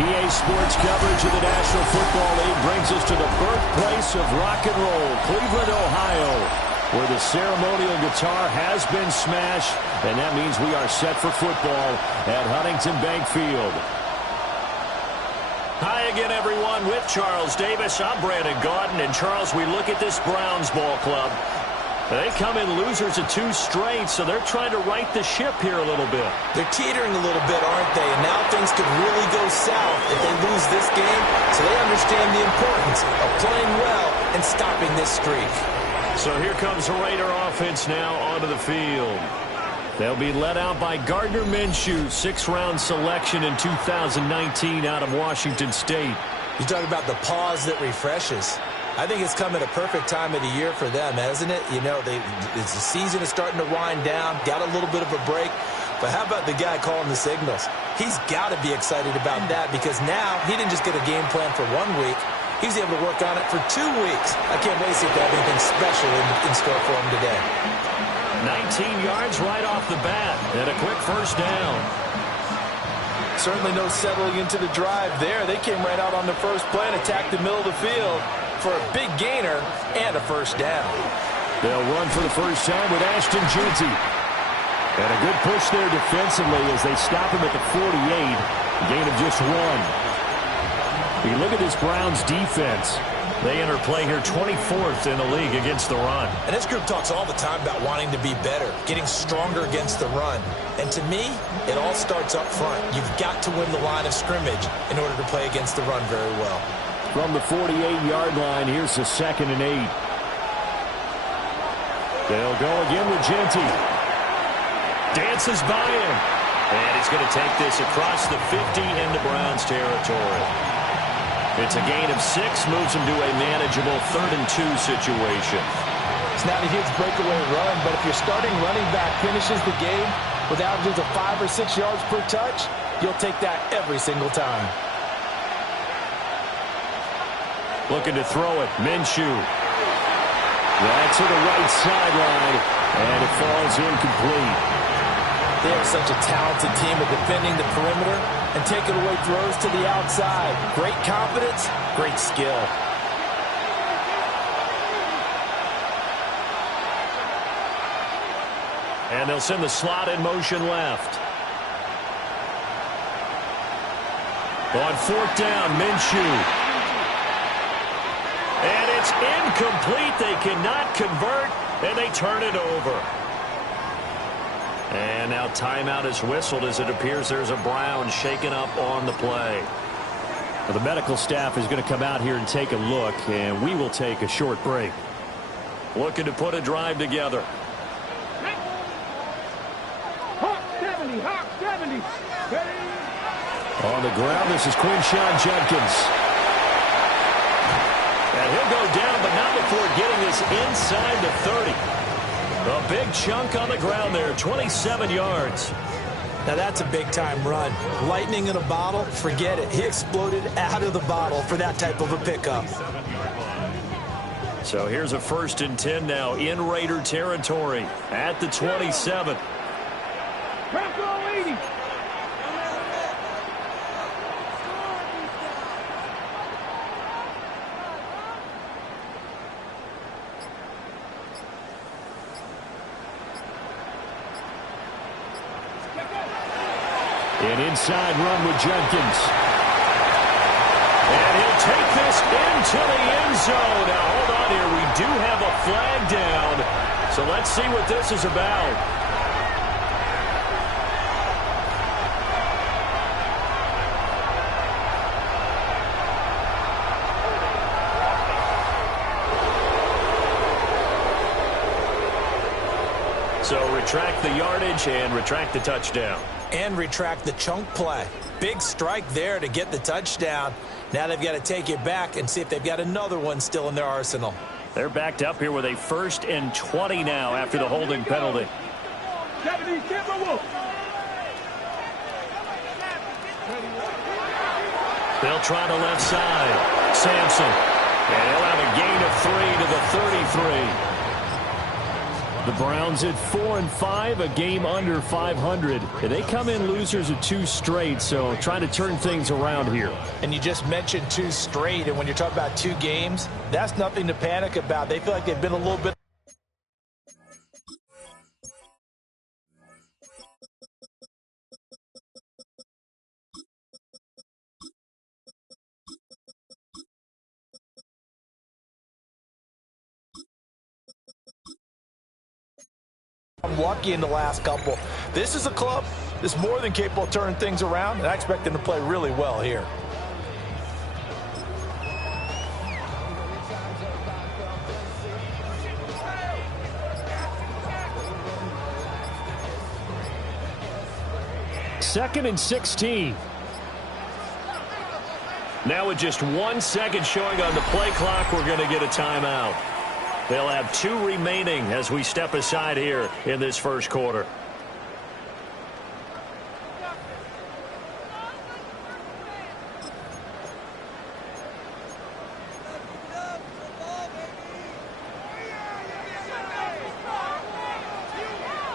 EA Sports coverage of the National Football League brings us to the birthplace of rock and roll, Cleveland, Ohio, where the ceremonial guitar has been smashed, and that means we are set for football at Huntington Bank Field. Hi again, everyone. With Charles Davis, I'm Brandon Gaudin. And, Charles, we look at this Browns ball club. They come in losers of 2 straight, so they're trying to right the ship here a little bit. They're teetering a little bit, aren't they? And now things could really go south if they lose this game. So they understand the importance of playing well and stopping this streak. So here comes the Raider offense now onto the field. They'll be led out by Gardner Minshew, 6th-round selection in 2019 out of Washington State. You talk about the pause that refreshes. I think it's come at a perfect time of the year for them, hasn't it? You know, the season is starting to wind down, got a little bit of a break. But how about the guy calling the signals? He's got to be excited about that because now he didn't just get a game plan for 1 week. He's able to work on it for 2 weeks. I can't wait to see if they have anything special in store for him today. 19 yards right off the bat and a quick first down. Certainly no settling into the drive there. They came right out on the first play and attacked the middle of the field for a big gainer and a first down. They'll run for the first time with Ashton Jeanty. And a good push there defensively as they stop him at the 48. A gain of just 1. You look at this Browns defense. They enter play here 24th in the league against the run. And this group talks all the time about wanting to be better, getting stronger against the run. And to me, it all starts up front. You've got to win the line of scrimmage in order to play against the run very well. From the 48-yard line, here's the 2nd and 8. They'll go again with Jeanty. Dances by him. And he's going to take this across the 50 into Browns territory. It's a gain of 6, moves him to a manageable 3rd and 2 situation. It's not a huge breakaway run, but if your starting running back finishes the game with averages of 5 or 6 yards per touch, you'll take that every single time. Looking to throw it, Minshew. Right to the right sideline, and it falls incomplete. They are such a talented team at defending the perimeter and taking away throws to the outside. Great confidence, great skill. And they'll send the slot in motion left. On 4th down, Minshew. And it's incomplete. They cannot convert, and they turn it over. And now timeout is whistled as it appears there's a Brown shaken up on the play. Well, the medical staff is going to come out here and take a look, and we will take a short break. Looking to put a drive together. On the ground, this is Quinshon Judkins. And he'll go down, but not before getting this inside the 30. A big chunk on the ground there, 27 yards. Now that's a big-time run. Lightning in a bottle, forget it. He exploded out of the bottle for that type of a pickup. So here's a 1st and 10 now in Raider territory at the 27. An inside run with Jenkins. And he'll take this into the end zone. Now, hold on here. We do have a flag down. So let's see what this is about. So retract the yardage and retract the touchdown. And retract the chunk play. Big strike there to get the touchdown. Now they've got to take it back and see if they've got another one still in their arsenal. They're backed up here with a 1st and 20 now after the holding penalty. They'll try the left side. Sampson. And he'll have a gain of 3 to the 33. The Browns at 4-5, a game under 500. They come in losers of 2 straight, so trying to turn things around here. And you just mentioned 2 straight, and when you're talking about 2 games, that's nothing to panic about. They feel like they've been a little bit. I'm lucky in the last couple. This is a club that's more than capable of turning things around, and I expect them to play really well here. Second and 16. Now with just 1 second showing on the play clock, we're going to get a timeout. They'll have 2 remaining as we step aside here in this first quarter.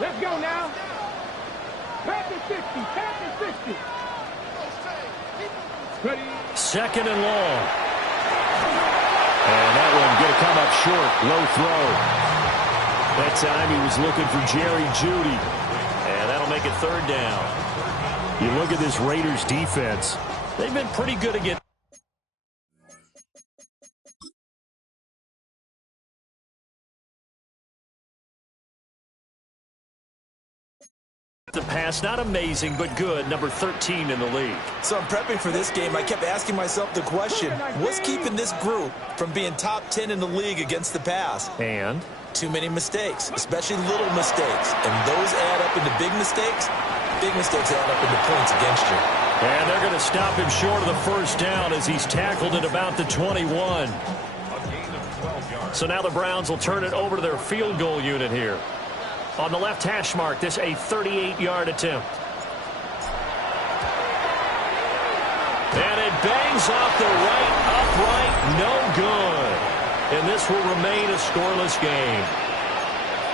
Let's go now. Pass it 60. Pass it 60. Ready. Second and long. And that one going to come up short. Low throw. That time he was looking for Jerry Jeudy. And that'll make it 3rd down. You look at this Raiders defense. They've been pretty good against the pass. Not amazing, but good. Number 13 in the league. So I'm prepping for this game. I kept asking myself the question, what's keeping this group from being top 10 in the league against the pass? And Too many mistakes, especially little mistakes. And those add up into big mistakes. Big mistakes add up into points against you. And they're going to stop him short of the 1st down as he's tackled at about the 21. So now the Browns will turn it over to their field goal unit here. On the left hash mark, this a 38-yard attempt. And it bangs off the right upright, no good. And this will remain a scoreless game.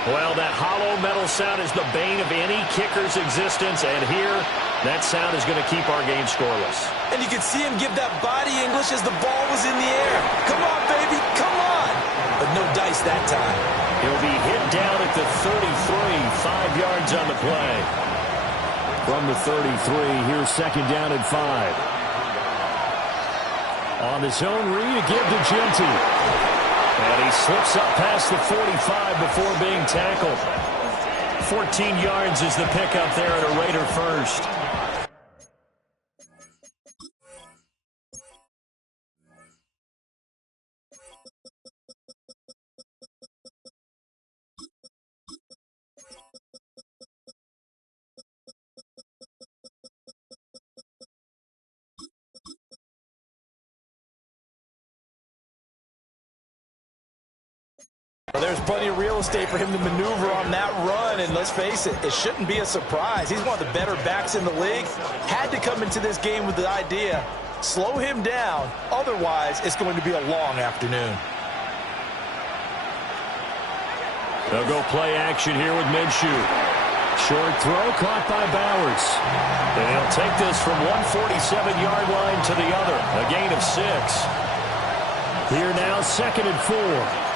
Well, that hollow metal sound is the bane of any kicker's existence, and here, that sound is going to keep our game scoreless. And you can see him give that body English as the ball was in the air. Come on, baby, come on. But no dice that time. He'll be hit down at the 33, 5 yards on the play. From the 33, here's 2nd down and 5. On the zone read, a give to Genty. And he slips up past the 45 before being tackled. 14 yards is the pickup there at a Raider first. Well, there's plenty of real estate for him to maneuver on that run, and let's face it, it shouldn't be a surprise. He's one of the better backs in the league. Had to come into this game with the idea, slow him down, otherwise it's going to be a long afternoon. They'll go play action here with Minshew. Short throw caught by Bowers. And he'll take this from 147-yard line to the other, a gain of 6. Here now, 2nd and 4.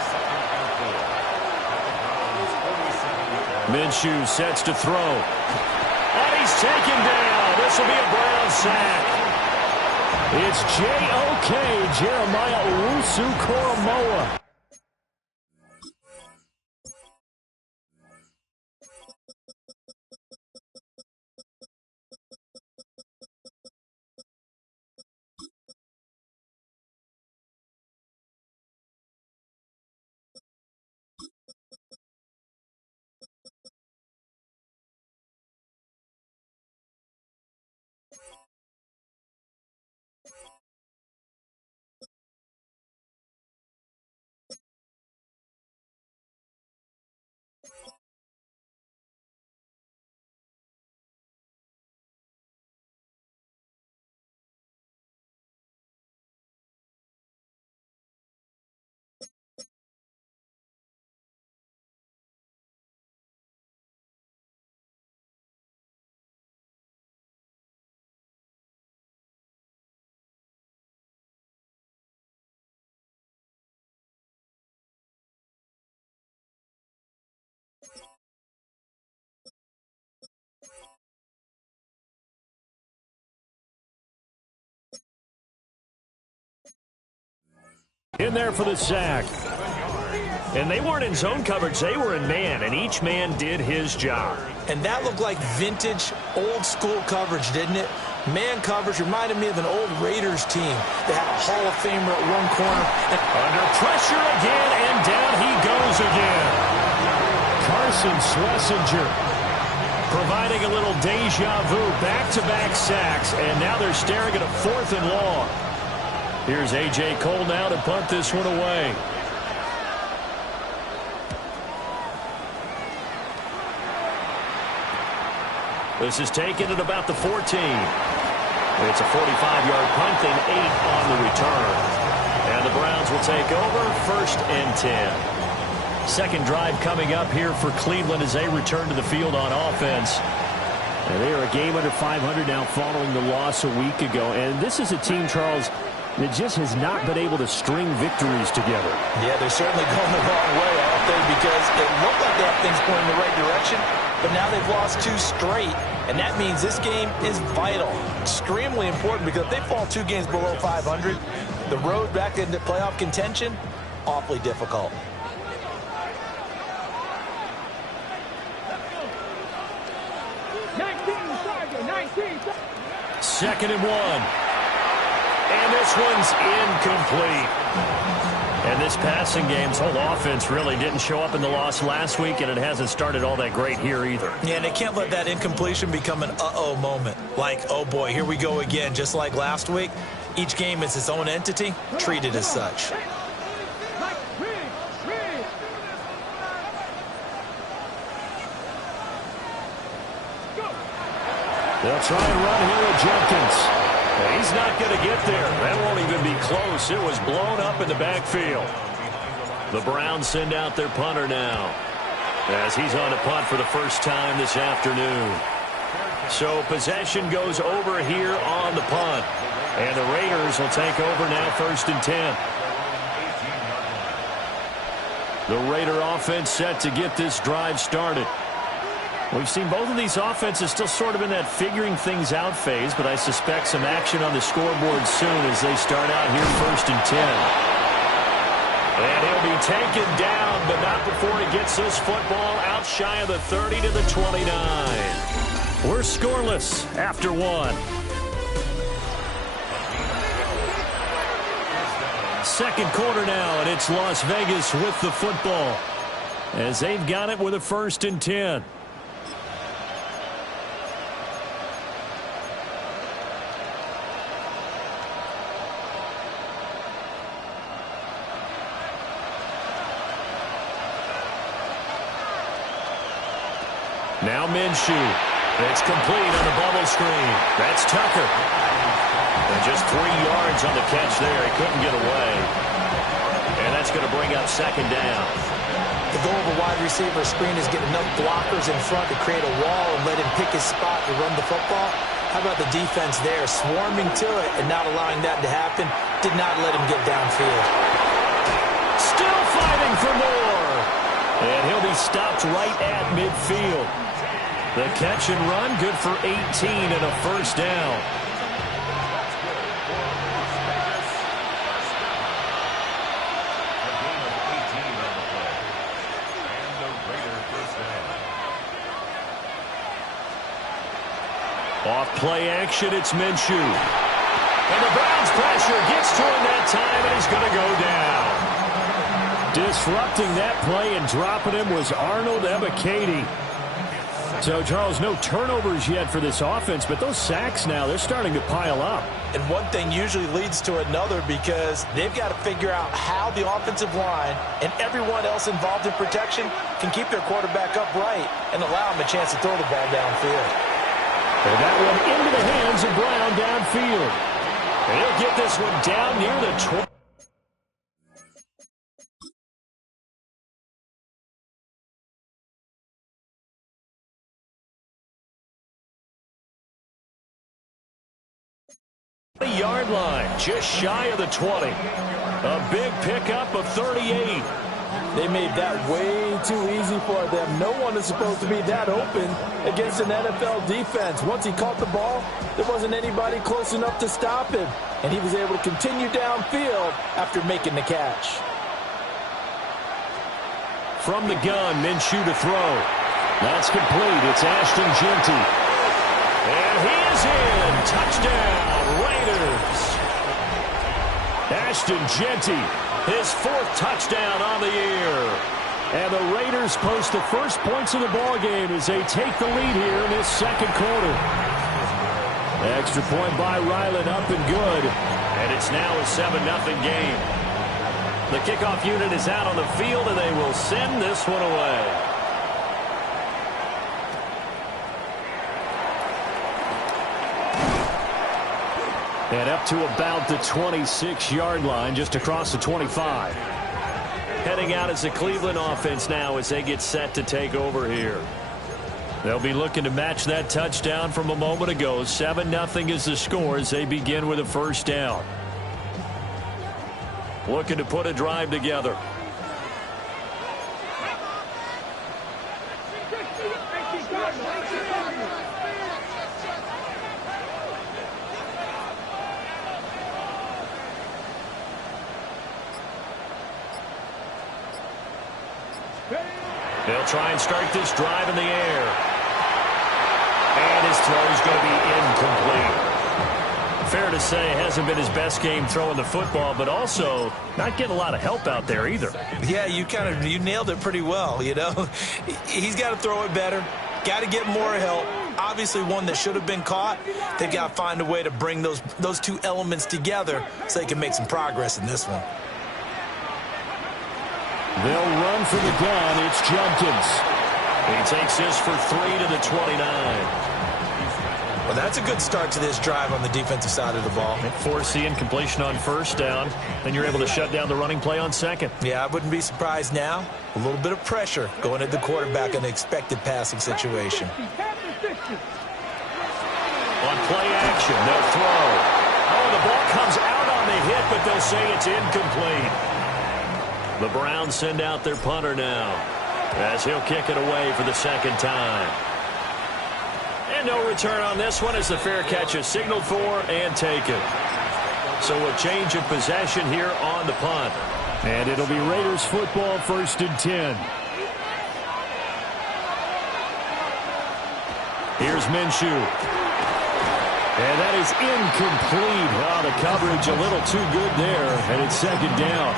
Minshew sets to throw. And he's taken down. This will be a Brown sack. It's J.O.K. Jeremiah Owusu-Koramoah. In there for the sack. And they weren't in zone coverage. They were in man, and each man did his job. And that looked like vintage, old-school coverage, didn't it? Man coverage reminded me of an old Raiders team. They had a Hall of Famer at one corner. And under pressure again, and down he goes again. Carson Schlesinger providing a little deja vu. Back-to-back sacks, and now they're staring at a 4th and long. Here's A.J. Cole now to punt this one away. This is taken at about the 14. It's a 45-yard punt and 8 on the return. And the Browns will take over 1st and 10. Second drive coming up here for Cleveland as they return to the field on offense. And they are a game under 500 now following the loss a week ago. And this is a team, Charles, that just has not been able to string victories together. Yeah, they're certainly going the wrong way, aren't they? Because it looked like they have things going in the right direction, but now they've lost 2 straight, and that means this game is vital, extremely important, because if they fall 2 games below 500, the road back into playoff contention, awfully difficult. Second and 1. And this one's incomplete. And this passing game's whole offense really didn't show up in the loss last week, and it hasn't started all that great here either. Yeah, and they can't let that incompletion become an uh-oh moment. Like, oh boy, here we go again, just like last week. Each game is its own entity, treated as such. They'll try and run here with Jenkins. He's not going to get there. That won't even be close. It was blown up in the backfield. The Browns send out their punter now, as he's on to punt for the first time this afternoon. So possession goes over here on the punt. And the Raiders will take over now 1st and 10. The Raider offense set to get this drive started. We've seen both of these offenses still sort of in that figuring things out phase, but I suspect some action on the scoreboard soon as they start out here 1st and 10. And he'll be taken down, but not before he gets this football out shy of the 30 to the 29. We're scoreless after 1. Second quarter now, and it's Las Vegas with the football as they've got it with a 1st and 10. Now Minshew. It's complete on the bubble screen. That's Tucker. And just 3 yards on the catch there. He couldn't get away. And that's going to bring up 2nd down. The goal of a wide receiver screen is get enough blockers in front to create a wall and let him pick his spot to run the football. How about the defense there, swarming to it and not allowing that to happen? Did not let him get downfield. Still fighting for more. And he'll be stopped right at midfield. The catch and run, good for 18 and a 1st down. Off play action, it's Minshew. And the Browns pressure gets to him that time, and he's going to go down. Disrupting that play and dropping him was Arnold Ebiketie. So, Charles, no turnovers yet for this offense, but those sacks now, they're starting to pile up. And one thing usually leads to another because they've got to figure out how the offensive line and everyone else involved in protection can keep their quarterback upright and allow him a chance to throw the ball downfield. And that one into the hands of Brown downfield. And he'll get this one down near the 20. Yard line, just shy of the 20. A big pickup of 38. They made that way too easy for them. No one is supposed to be that open against an NFL defense. Once he caught the ball, there wasn't anybody close enough to stop him, and he was able to continue downfield after making the catch. From the gun, Minshew to throw. That's complete. It's Ashton Jeanty. And he is in. Touchdown, Raiders. Ashton Jeanty, his 4th touchdown on the year. And the Raiders post the first points of the ballgame as they take the lead here in this second quarter. Extra point by Ryland, up and good. And it's now a 7-0 game. The kickoff unit is out on the field, and they will send this one away. And up to about the 26-yard line, just across the 25. Heading out as the Cleveland offense now as they get set to take over here. They'll be looking to match that touchdown from a moment ago. 7-0 is the score as they begin with a first down. Looking to put a drive together. They'll try and start this drive in the air. And his throw is going to be incomplete. Fair to say, hasn't been his best game throwing the football, but also not getting a lot of help out there either. Yeah, you nailed it pretty well, you know. He's got to throw it better. Got to get more help. Obviously one that should have been caught. They've got to find a way to bring those two elements together so they can make some progress in this one. They'll run for the gun. It's Judkins. He takes this for 3 to the 29. Well, that's a good start to this drive on the defensive side of the ball. Force the incompletion on first down. Then you're able to shut down the running play on second. Yeah, I wouldn't be surprised now. A little bit of pressure going at the quarterback in an expected passing situation. On play action, they'll throw. Oh, the ball comes out on the hit, but they'll say it's incomplete. The Browns send out their punter now as he'll kick it away for the second time. And no return on this one as the fair catch is signaled for and taken. So a change of possession here on the punt. And it'll be Raiders football, 1st and 10. Here's Minshew. And that is incomplete. Oh, the coverage a little too good there, and it's second down.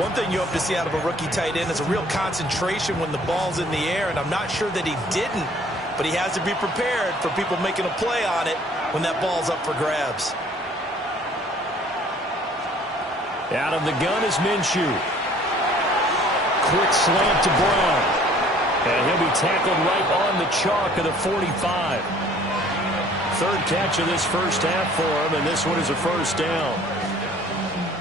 One thing you hope to see out of a rookie tight end is a real concentration when the ball's in the air, and I'm not sure that he didn't, but he has to be prepared for people making a play on it when that ball's up for grabs. Out of the gun is Minshew. Quick slant to Brown. And he'll be tackled right on the chalk of the 45. Third catch of this first half for him, and this one is a first down.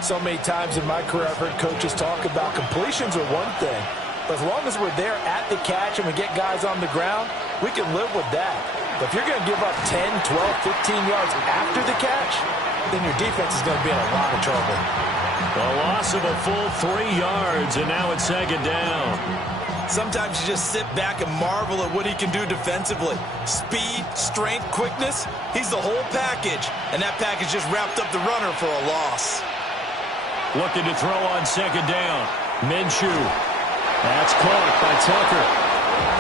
So many times in my career I've heard coaches talk about completions are one thing, but as long as we're there at the catch and we get guys on the ground, we can live with that. But if you're going to give up 10, 12, 15 yards after the catch, then your defense is going to be in a lot of trouble. A loss of a full 3 yards, and now it's second down. Sometimes you just sit back and marvel at what he can do defensively. Speed, strength, quickness, he's the whole package, and that package just wrapped up the runner for a loss. Looking to throw on second down. Minshew. That's caught by Tucker.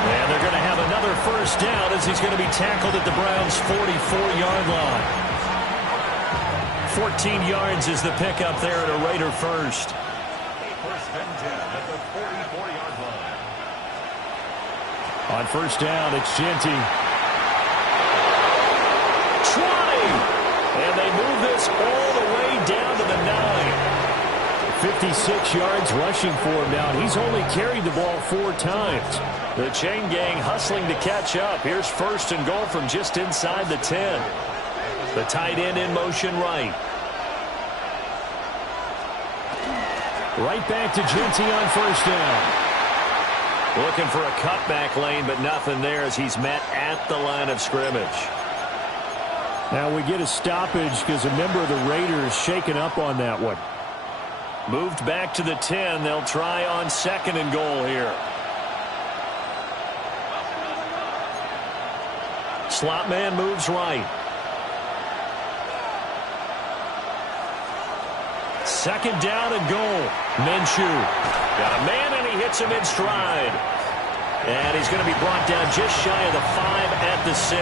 And they're going to have another first down as he's going to be tackled at the Browns' 44-yard line. 14 yards is the pickup there at a Raider first. First and 10 at the 44-yard line. On first down, it's Jeanty. 20! And they move this all the way down to the 9. 56 yards rushing for him now. He's only carried the ball 4 times. The chain gang hustling to catch up. Here's first and goal from just inside the 10. The tight end in motion right. Right back to Jeanty on first down. Looking for a cutback lane, but nothing there as he's met at the line of scrimmage. Now we get a stoppage because a member of the Raiders shaken up on that one. Moved back to the 10. They'll try on 2nd and goal here. Slot man moves right. 2nd down and goal. Minshew got a man, and he hits him in stride. And he's going to be brought down just shy of the 5 at the 6.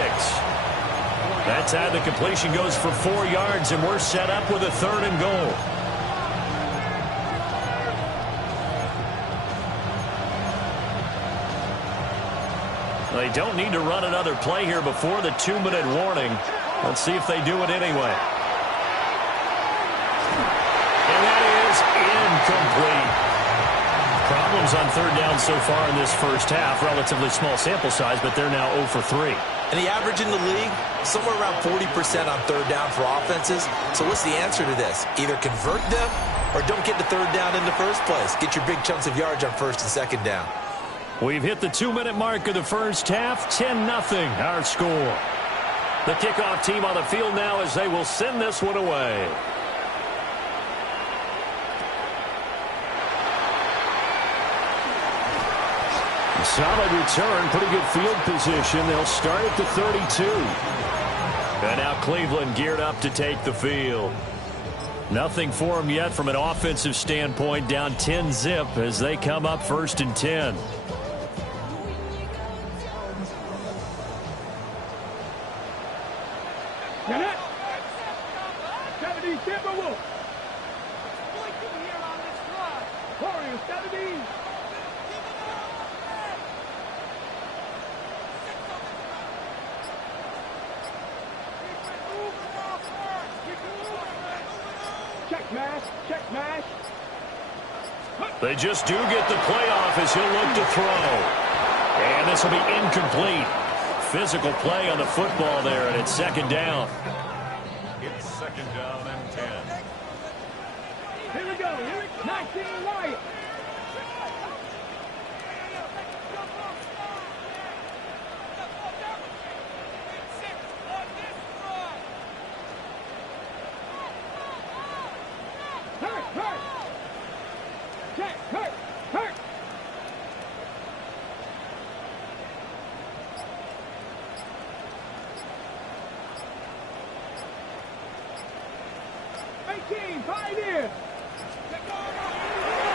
That time the completion goes for 4 yards, and we're set up with a 3rd and goal. They don't need to run another play here before the 2-minute warning. Let's see if they do it anyway. And that is incomplete. Problems on 3rd down so far in this first half. Relatively small sample size, but they're now 0 for 3. And the average in the league, somewhere around 40% on 3rd down for offenses. So what's the answer to this? Either convert them or don't get the 3rd down in the first place. Get your big chunks of yards on 1st and 2nd down. We've hit the 2-minute mark of the first half. 10-0 our score. The kickoff team on the field now as they will send this one away. Solid return, pretty good field position. They'll start at the 32. And now Cleveland geared up to take the field. Nothing for them yet from an offensive standpoint, down 10-0 as they come up 1st and 10. They just do get the playoff as he'll look to throw. And this will be incomplete. Physical play on the football there, and it's 2nd down. It's 2nd down and 10. Here we go. 19 Wyatt.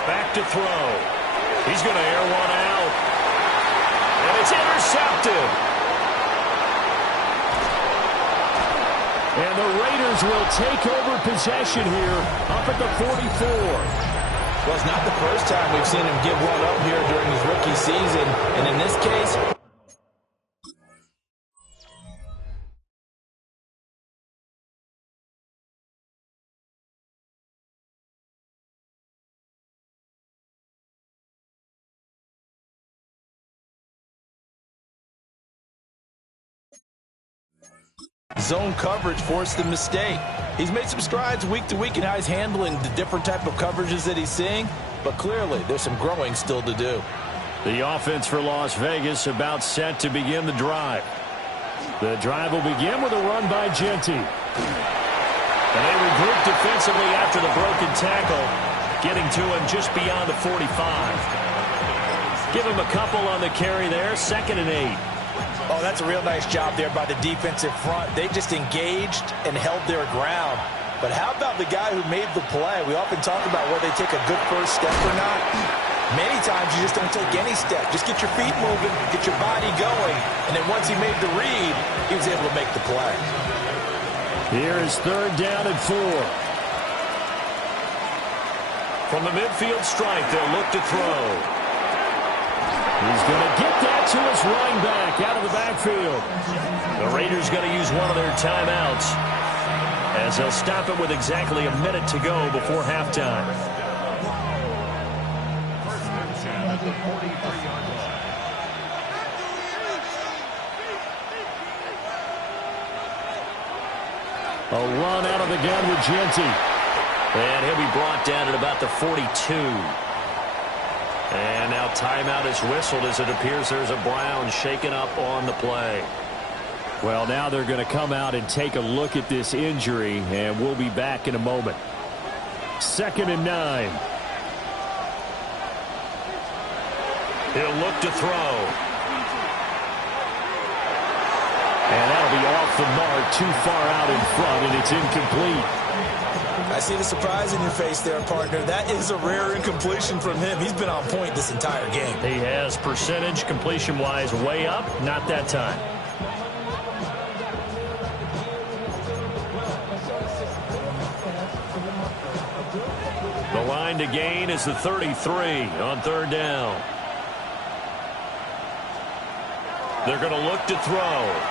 Back to throw. He's going to air one out. And it's intercepted. And the Raiders will take over possession here up at the 44. Well, it's not the first time we've seen him give one up here during his rookie season. And in this case, zone coverage forced the mistake. He's made some strides week to week in how he's handling the different type of coverages that he's seeing, but clearly there's some growing still to do. The offense for Las Vegas about set to begin the drive. The drive will begin with a run by Genty. And they regroup defensively after the broken tackle, getting to him just beyond the 45. Give him a couple on the carry there, 2nd and 8. Oh, that's a real nice job there by the defensive front. They just engaged and held their ground. But how about the guy who made the play? We often talk about whether they take a good first step or not. Many times you just don't take any step. Just get your feet moving, get your body going. And then once he made the read, he was able to make the play. Here is 3rd down and 4. From the midfield stripe, they'll look to throw. He's going to get that to his running back out of the backfield. The Raiders going to use one of their timeouts as they'll stop it with exactly a minute to go before halftime. 1st and 10 at the 43-yard line. A run out of the gun with Genty. And he'll be brought down at about the 42. And now timeout is whistled as it appears there's a Brown shaken up on the play. Well, now they're going to come out and take a look at this injury, and we'll be back in a moment. 2nd and 9. He'll look to throw. And that'll be off the mark, too far out in front, and it's incomplete. I see the surprise in your face there, partner. That is a rare incompletion from him. He's been on point this entire game. He has percentage completion-wise way up, not that time. The line to gain is the 33 on 3rd down. They're going to look to throw.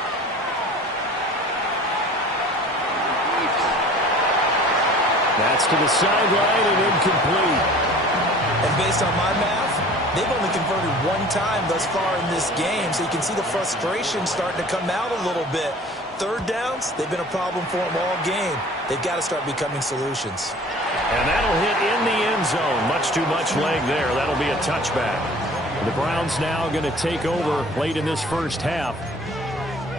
That's to the sideline and incomplete. And based on my math, they've only converted one time thus far in this game, so you can see the frustration starting to come out a little bit. 3rd downs, they've been a problem for them all game. They've got to start becoming solutions. And that'll hit in the end zone. Much too much leg there. That'll be a touchback. The Browns now going to take over late in this first half.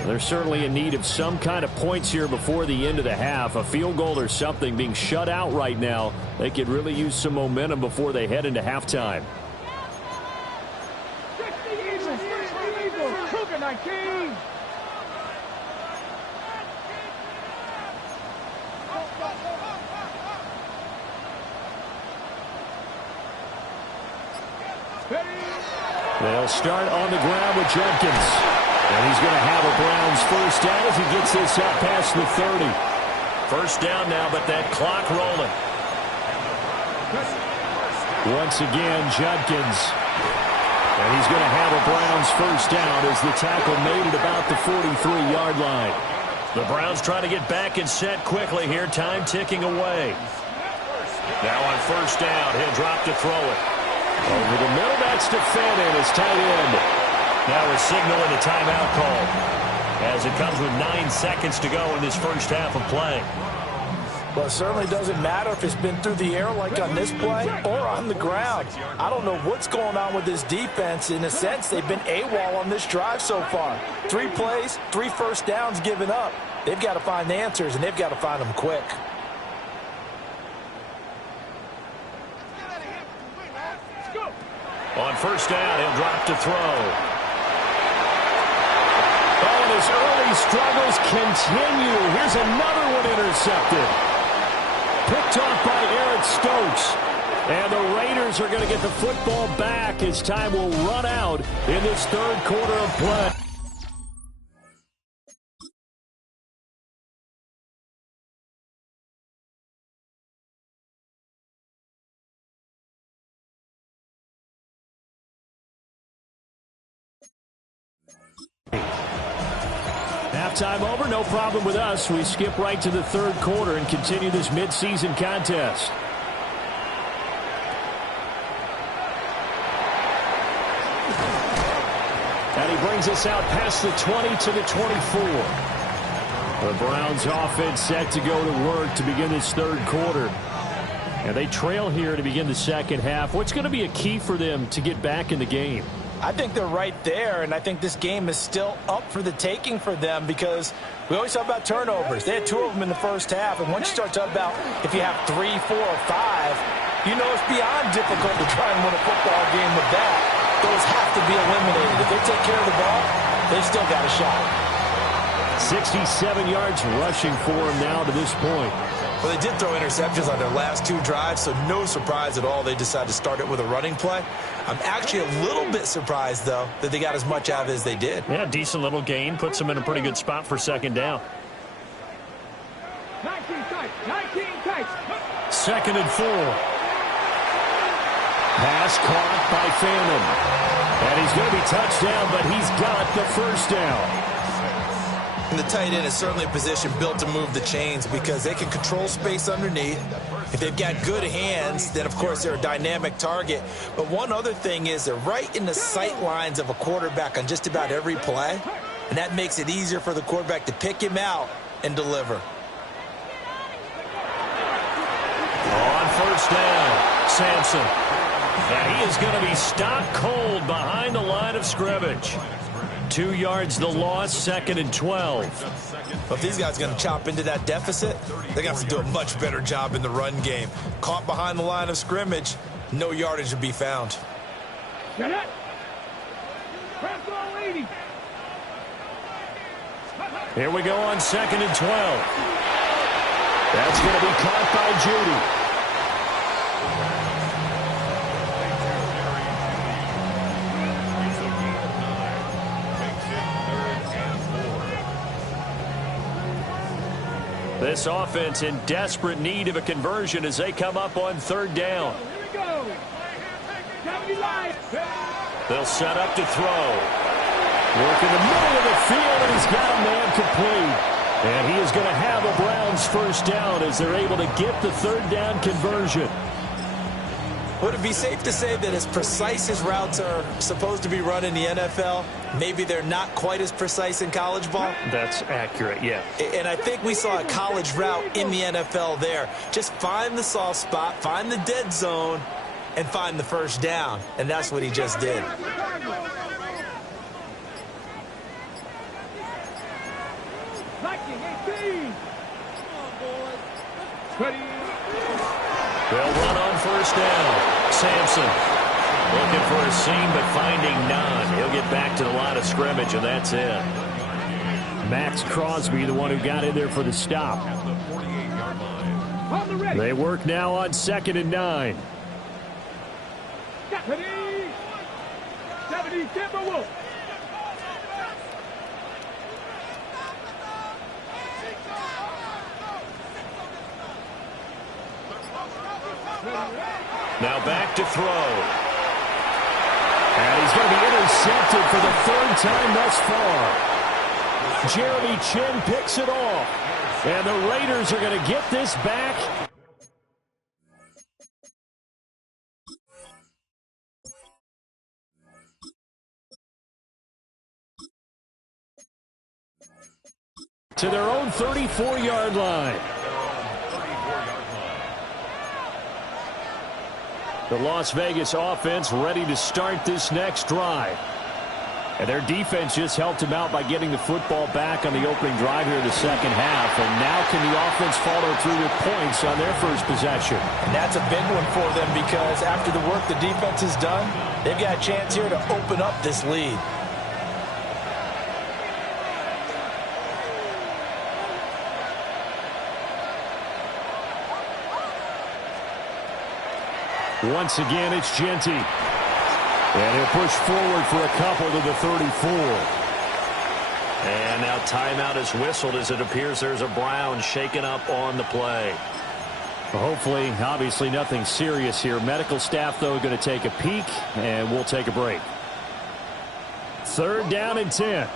They're certainly in need of some kind of points here before the end of the half. A field goal or something. Being shut out right now, they could really use some momentum before they head into halftime. 19. They'll start on the ground with Jenkins. And he's going to have a Browns first down as he gets this up past the 30. First down now, but that clock rolling. Once again, Jenkins. And he's going to have a Browns first down as the tackle made it about the 43-yard line. The Browns try to get back and set quickly here. Time ticking away. Now on first down, he'll drop to throw it. Over the middle, that's to Fannin, his tight end. Now a signal and a timeout call as it comes with 9 seconds to go in this first half of play. Well, it certainly doesn't matter if it's been through the air like on this play or on the ground. I don't know what's going on with this defense. In a sense, they've been AWOL on this drive so far. 3 plays, 3 first downs given up. They've got to find answers, and they've got to find them quick. On first down, he'll drop to throw. Oh, and his early struggles continue. Here's another one intercepted. Picked off by Eric Stokes. And the Raiders are going to get the football back as time will run out in this 3rd quarter of play. Halftime over, no problem with us. We skip right to the 3rd quarter and continue this midseason contest. And he brings us out past the 20 to the 24. The Browns offense set to go to work to begin this 3rd quarter. And they trail here to begin the 2nd half. What's going to be a key for them to get back in the game? I think they're right there, and I think this game is still up for the taking for them because we always talk about turnovers. They had 2 of them in the first half, and once you start talking about if you have 3, 4, or 5, you know it's beyond difficult to try and win a football game with that. Those have to be eliminated. If they take care of the ball, they've still got a shot. 67 yards rushing for him now to this point. Well, they did throw interceptions on their last 2 drives, so no surprise at all they decided to start it with a running play. I'm actually a little bit surprised, though, that they got as much out of it as they did. Yeah, decent little gain. Puts them in a pretty good spot for 2nd down. 19 tight, 19 tight. 2nd and 4. Pass caught by Fannin. And he's going to be touched down, but he's got the first down. And the tight end is certainly a position built to move the chains because they can control space underneath. If they've got good hands, then, of course, they're a dynamic target. But one other thing is they're right in the sight lines of a quarterback on just about every play, and that makes it easier for the quarterback to pick him out and deliver. On first down, Sampson. And he is going to be stopped cold behind the line of scrimmage. 2 yards the loss, 2nd and 12. If these guys are going to chop into that deficit, they're going to have to do a much better job in the run game. Caught behind the line of scrimmage, no yardage to be found. Get it. Press on, lady. Here we go on 2nd and 12. That's going to be caught by Judy. This offense in desperate need of a conversion as they come up on 3rd down. Here we go. They'll set up to throw. Work in the middle of the field, and he's got a man complete. And he is going to have a Browns first down as they're able to get the 3rd down conversion. Would it be safe to say that as precise as routes are supposed to be run in the NFL, maybe they're not quite as precise in college ball? That's accurate, yeah. And I think we saw a college route in the NFL there. Just find the soft spot, find the dead zone, and find the first down. And that's what he just did. They'll run on first down. Sampson looking for a seam, but finding none. He'll get back to the line of scrimmage, and that's it. Max Crosby, the one who got in there for the stop. They work now on 2nd and 9. 70 Timberwolves. Now back to throw. And he's going to be intercepted for the 3rd time thus far. Jeremy Chin picks it off. And the Raiders are going to get this back. To their own 34-yard line. The Las Vegas offense ready to start this next drive. And their defense just helped them out by getting the football back on the opening drive here in the second half. And now can the offense follow through with points on their first possession? And that's a big one for them because after the work the defense has done, they've got a chance here to open up this lead. Once again, it's Genty. And he'll push forward for a couple to the 34. And now timeout is whistled as it appears there's a Brown shaken up on the play. Well, hopefully, obviously nothing serious here. Medical staff, though, going to take a peek, and we'll take a break. 3rd down and 10.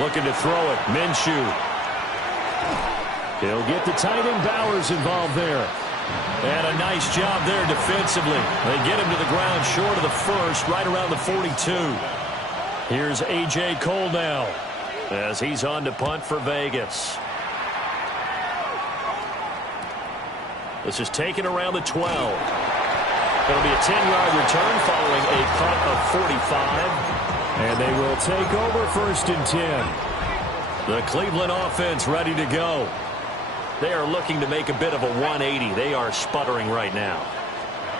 Looking to throw it. Minshew. He'll get the tight end Bowers involved there. And a nice job there defensively. They get him to the ground short of the first, right around the 42. Here's A.J. Cole now as he's on to punt for Vegas. This is taken around the 12. It'll be a 10-yard return following a punt of 45. And they will take over 1st and 10. The Cleveland offense ready to go. They are looking to make a bit of a 180. They are sputtering right now.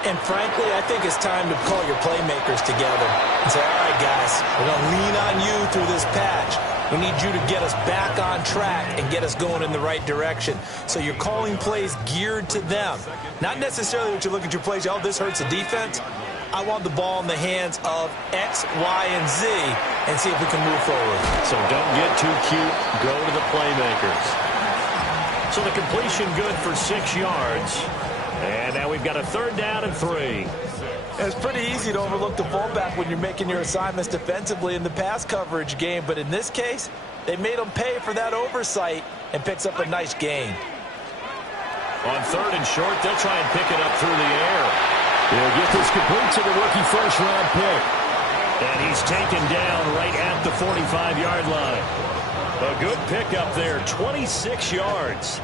And frankly, I think it's time to call your playmakers together and say, all right, guys, we're going to lean on you through this patch. We need you to get us back on track and get us going in the right direction. So you're calling plays geared to them. Not necessarily that you look at your plays, oh, this hurts the defense. I want the ball in the hands of X, Y, and Z and see if we can move forward. So don't get too cute. Go to the playmakers. So the completion good for 6 yards. And now we've got a 3rd down and 3. It's pretty easy to overlook the fullback when you're making your assignments defensively in the pass coverage game. But in this case, they made him pay for that oversight and picks up a nice gain. On 3rd and short, they'll try and pick it up through the air. He'll get this complete to the rookie first-round pick. And he's taken down right at the 45-yard line. A good pickup there, 26 yards.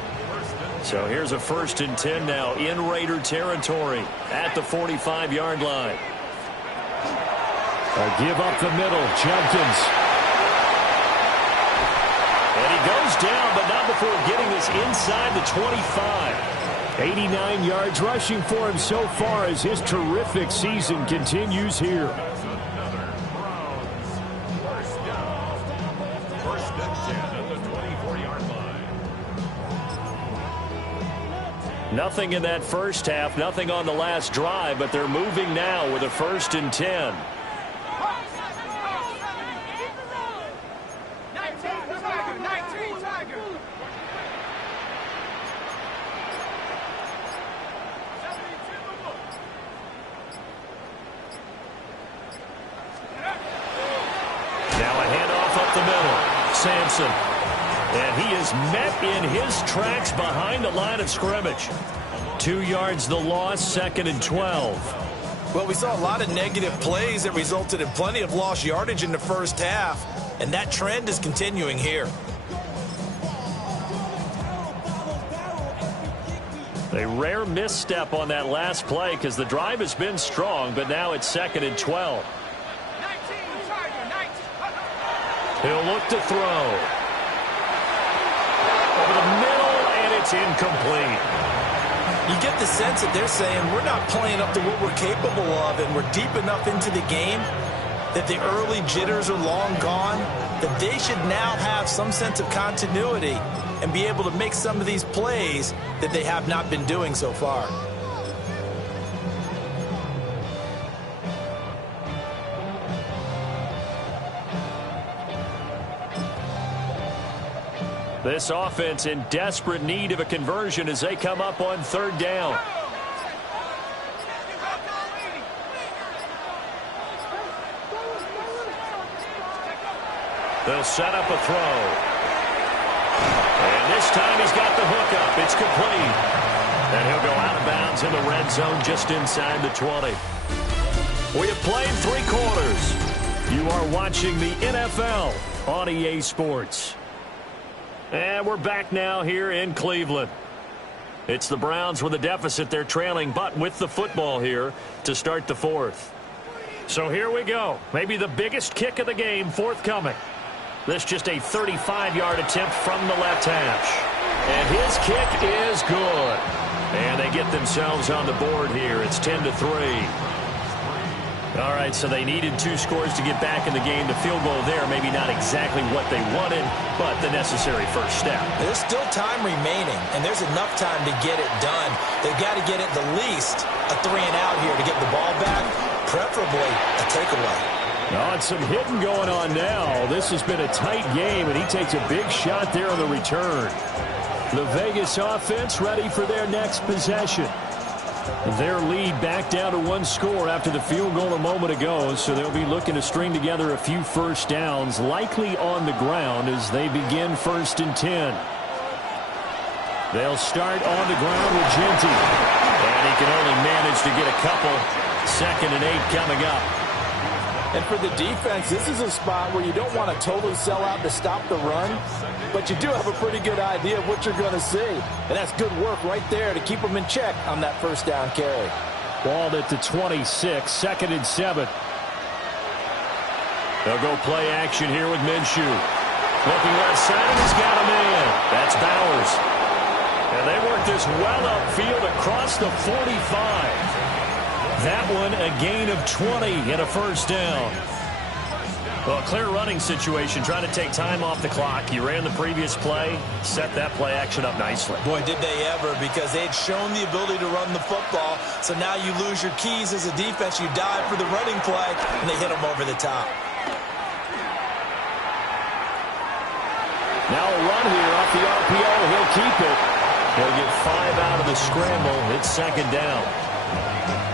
So here's a 1st and 10 now in Raider territory at the 45-yard line. A give up the middle, Jenkins. And he goes down, but not before getting this inside the 25. 89 yards rushing for him so far as his terrific season continues here. Nothing in that first half, nothing on the last drive, but they're moving now with a 1st and 10. Sampson. And he is met in his tracks behind the line of scrimmage. 2 yards the loss, 2nd and 12. Well, we saw a lot of negative plays that resulted in plenty of lost yardage in the first half, and that trend is continuing here. A rare misstep on that last play because the drive has been strong, but now it's 2nd and 12. He'll look to throw. Over the middle, and it's incomplete. You get the sense that they're saying we're not playing up to what we're capable of, and we're deep enough into the game that the early jitters are long gone, that they should now have some sense of continuity and be able to make some of these plays that they have not been doing so far. This offense in desperate need of a conversion as they come up on 3rd down. They'll set up a throw. And this time he's got the hook up. It's complete. And he'll go out of bounds in the red zone just inside the 20. We have played 3 quarters. You are watching the NFL on EA Sports. And we're back now here in Cleveland. It's the Browns with a deficit. They're trailing, but with the football here to start the 4th. So here we go. Maybe the biggest kick of the game forthcoming. This just a 35-yard attempt from the left hash. And his kick is good. And they get themselves on the board here. It's 10-3. All right, so they needed 2 scores to get back in the game. The field goal there, maybe not exactly what they wanted, but the necessary first step. There's still time remaining, and there's enough time to get it done. They've got to get at the least a 3-and-out here to get the ball back, preferably a takeaway. Oh, and some hitting going on now. This has been a tight game, and he takes a big shot there on the return. The Vegas offense ready for their next possession. Their lead back down to 1 score after the field goal a moment ago, so they'll be looking to string together a few first downs, likely on the ground as they begin 1st and 10. They'll start on the ground with Genty. And he can only manage to get a couple. 2nd and 8 coming up. And for the defense, this is a spot where you don't want to totally sell out to stop the run, but you do have a pretty good idea of what you're going to see. And that's good work right there to keep them in check on that first down carry. Ball at the 26, 2nd and 7. They'll go play action here with Minshew. Looking left side, and he's got a man. That's Bowers. And they work this well upfield across the 45. That one a gain of 20 and a first down. Well, a clear running situation, trying to take time off the clock. You ran the previous play, set that play action up nicely. Boy, did they ever, because they had shown the ability to run the football. So now you lose your keys as a defense. You dive for the running play, and they hit them over the top. Now a run here off the RPO. He'll keep it. He'll get 5 out of the scramble. It's 2nd down.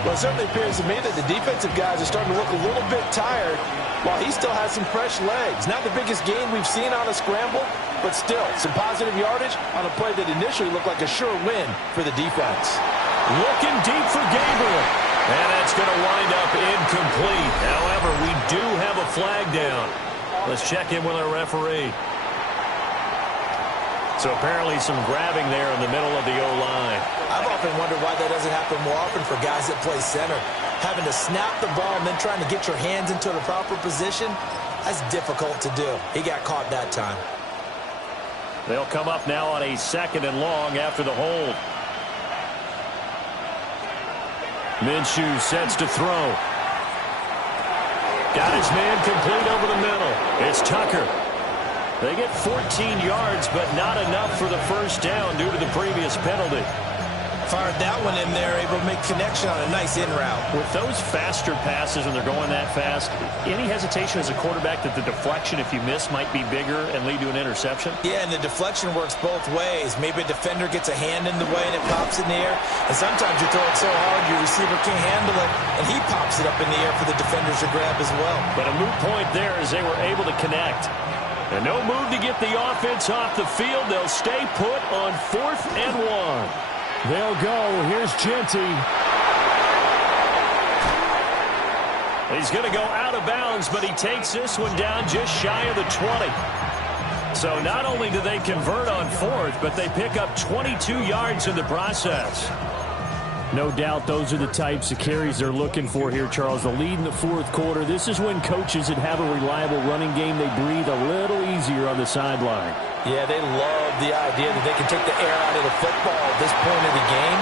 Well, it certainly appears to me that the defensive guys are starting to look a little bit tired while he still has some fresh legs. Not the biggest gain we've seen on a scramble, but still some positive yardage on a play that initially looked like a sure win for the defense. Looking deep for Gabriel. And that's going to wind up incomplete. However, we do have a flag down. Let's check in with our referee. So apparently some grabbing there in the middle of the often wondered why that doesn't happen more often for guys that play center. Having to snap the ball and then trying to get your hands into the proper position, that's difficult to do. He got caught that time. They'll come up now on a 2nd and long after the hold. Minshew sets to throw. Got his man complete over the middle. It's Tucker. They get 14 yards, but not enough for the first down due to the previous penalty. Fired that one in there, able to make connection on a nice in route. With those faster passes when they're going that fast, any hesitation as a quarterback that the deflection, if you miss, might be bigger and lead to an interception? Yeah, and the deflection works both ways. Maybe a defender gets a hand in the way and it pops in the air. And sometimes you throw it so hard your receiver can't handle it, and he pops it up in the air for the defenders to grab as well. But a moot point there as they were able to connect. And no move to get the offense off the field. They'll stay put on 4th and 1. They'll go. Here's Genty. He's going to go out of bounds, but he takes this one down just shy of the 20. So not only do they convert on 4th, but they pick up 22 yards in the process. No doubt those are the types of carries they're looking for here, Charles. The lead in the 4th quarter. This is when coaches that have a reliable running game, they breathe a little easier on the sideline. Yeah, they love the idea that they can take the air out of the football at this point of the game.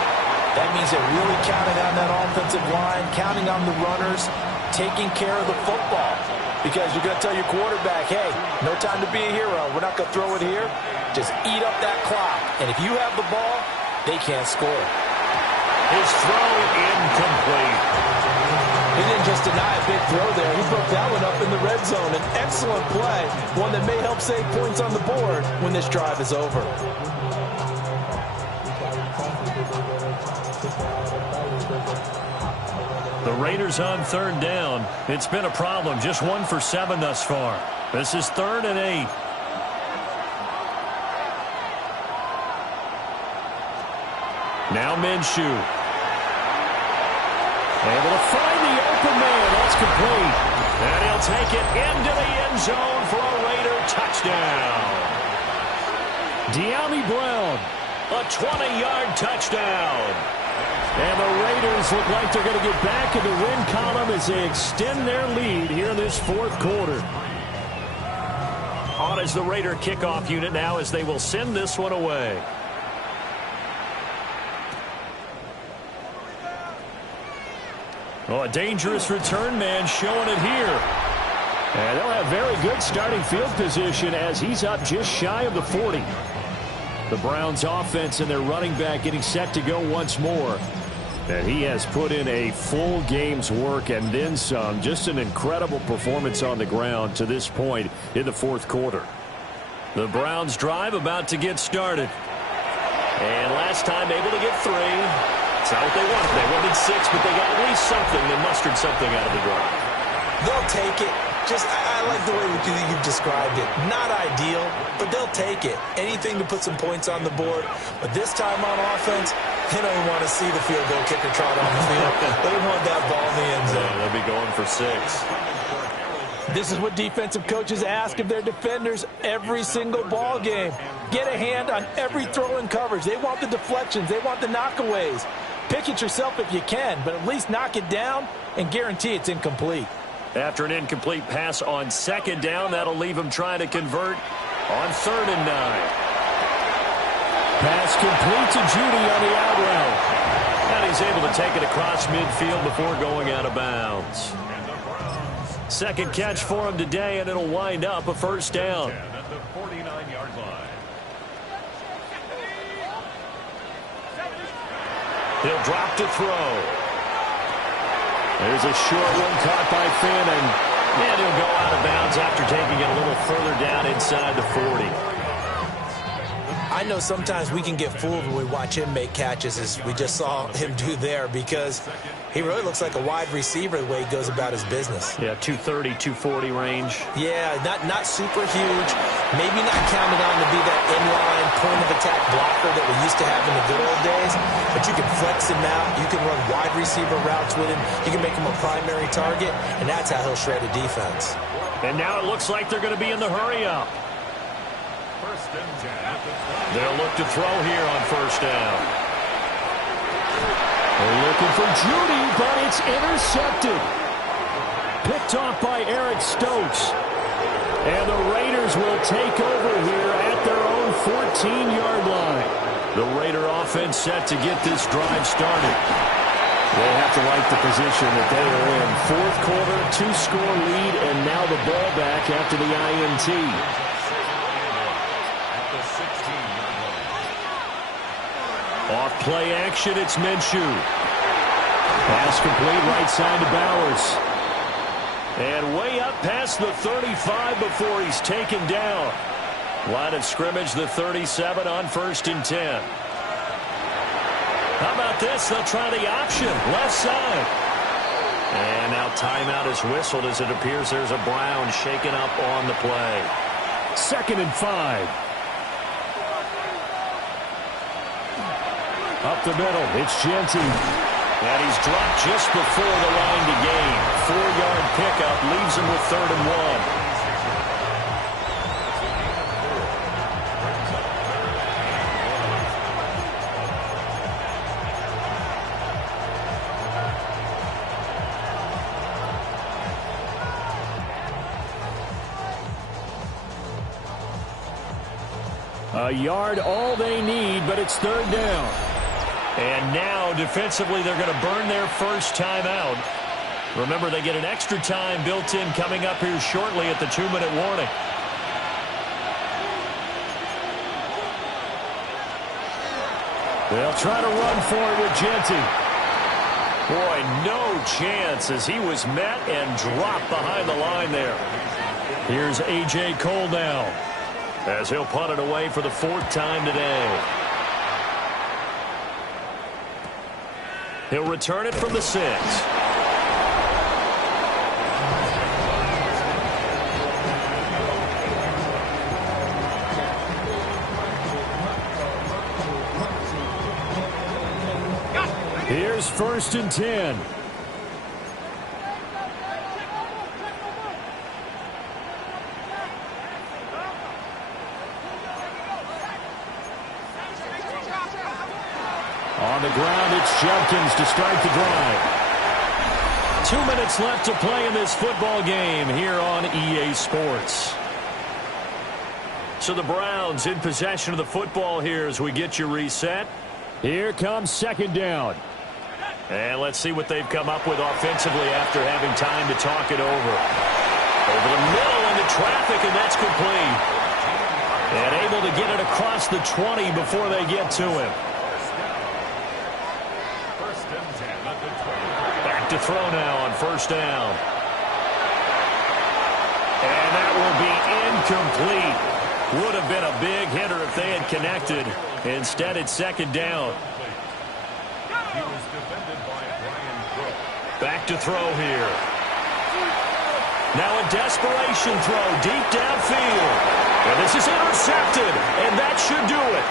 That means they're really counting on that offensive line, counting on the runners, taking care of the football. Because you're going to tell your quarterback, hey, no time to be a hero. We're not going to throw it here. Just eat up that clock. And if you have the ball, they can't score. His throw incomplete. He didn't just deny a big throw there. He broke that one up in the red zone. An excellent play, one that may help save points on the board when this drive is over. The Raiders on 3rd down. It's been a problem. Just 1 for 7 thus far. This is 3rd and 8. Now Minshew. Able to find the open man. That's complete. And he'll take it into the end zone for a Raider touchdown. De'Ami Brown, a 20-yard touchdown. And the Raiders look like they're going to get back in the win column as they extend their lead here in this 4th quarter. On as the Raider kickoff unit now as they will send this one away. Oh, a dangerous return man showing it here. And they'll have very good starting field position as he's up just shy of the 40. The Browns offense and their running back getting set to go once more. And he has put in a full game's work and then some. Just an incredible performance on the ground to this point in the 4th quarter. The Browns drive about to get started. And last time able to get 3. It's not what they wanted. They wanted 6, but they got at least something. They mustered something out of the drive. They'll take it. I like the way you've described it. Not ideal, but they'll take it. Anything to put some points on the board. But this time on offense, they don't even want to see the field goal kicker trot on the field. They want that ball in the end zone. They'll be going for 6. This is what defensive coaches ask of their defenders every single ball game. Get a hand on every throw in coverage. They want the deflections. They want the knockaways. Pick it yourself if you can, but at least knock it down and guarantee it's incomplete. After an incomplete pass on 2nd down, that'll leave him trying to convert on 3rd and 9. Pass complete to Judy on the out route. And he's able to take it across midfield before going out of bounds. 2nd catch for him today, and it'll wind up a 1st down. At the 49-yard line. He'll drop to throw. There's a short one caught by Finn, and he'll go out of bounds after taking it a little further down inside the 40. I know sometimes we can get fooled when we watch him make catches, as we just saw him do there, because he really looks like a wide receiver the way he goes about his business. Yeah, 230, 240 range. Yeah, not super huge. Maybe not counted on to be that inline point-of-attack blocker that we used to have in the good old days, but you can flex him out. You can run wide receiver routes with him. You can make him a primary target, and that's how he'll shred a defense. And now it looks like they're going to be in the hurry-up. First and 10 at the 20. They'll look to throw here on 1st down. They're looking for Judy, but it's intercepted. Picked off by Eric Stokes. And the Raiders will take over here at their own 14-yard line. The Raider offense set to get this drive started. They have to like the position that they are in. Fourth quarter, 2-score lead, and now the ball back after the INT. Off play action, it's Minshew. Pass complete right side to Bowers. And way up past the 35 before he's taken down. Line of scrimmage, the 37 on 1st and 10. How about this? They'll try the option, left side. And now timeout is whistled as it appears there's a Brown shaken up on the play. 2nd and 5. Up the middle, it's Genty. And he's dropped just before the line to gain. 4-yard pickup leaves him with 3rd and 1. A yard all they need, but it's 3rd down. And now, defensively, they're going to burn their first timeout. Remember, they get an extra time built in coming up here shortly at the 2-minute warning. They'll try to run for it with Genty. Boy, no chance as he was met and dropped behind the line there. Here's A.J. Cole now, as he'll punt it away for the 4th time today. He'll return it from the 6. Here's 1st and 10. On the ground, it's Jenkins to start the drive. 2 minutes left to play in this football game here on EA Sports. So the Browns in possession of the football here as we get you reset. Here comes 2nd down. And let's see what they've come up with offensively after having time to talk it over. Over the middle into traffic, and that's complete. And able to get it across the 20 before they get to him. Back to throw now on 1st down. And that will be incomplete. Would have been a big hitter if they had connected. Instead, it's 2nd down. Back to throw here. Now a desperation throw deep downfield. And this is intercepted, and that should do it.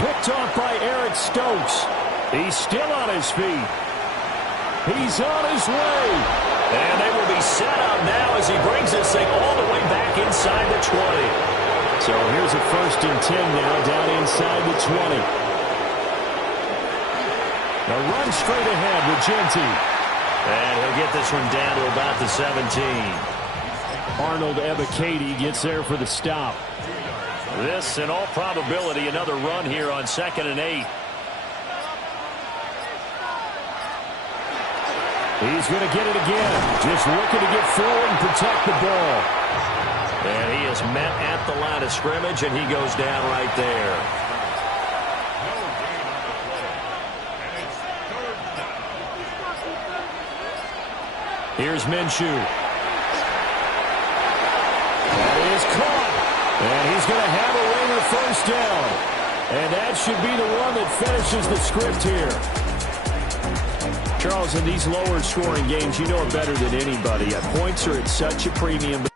Picked off by Eric Stokes. He's still on his feet. He's on his way. And they will be set up now as he brings this thing all the way back inside the 20. So here's a 1st and 10 now down inside the 20. A run straight ahead with Genty. And he'll get this one down to about the 17. Arnold Ebiketie gets there for the stop. This, in all probability, another run here on 2nd and 8. He's going to get it again. Just looking to get forward and protect the ball. And he is met at the line of scrimmage, and he goes down right there. Here's Minshew. That is caught. And he's going to have a ringer 1st down. And that should be the one that finishes the script here. Charles, in these lower scoring games, you know it better than anybody. Points are at such a premium.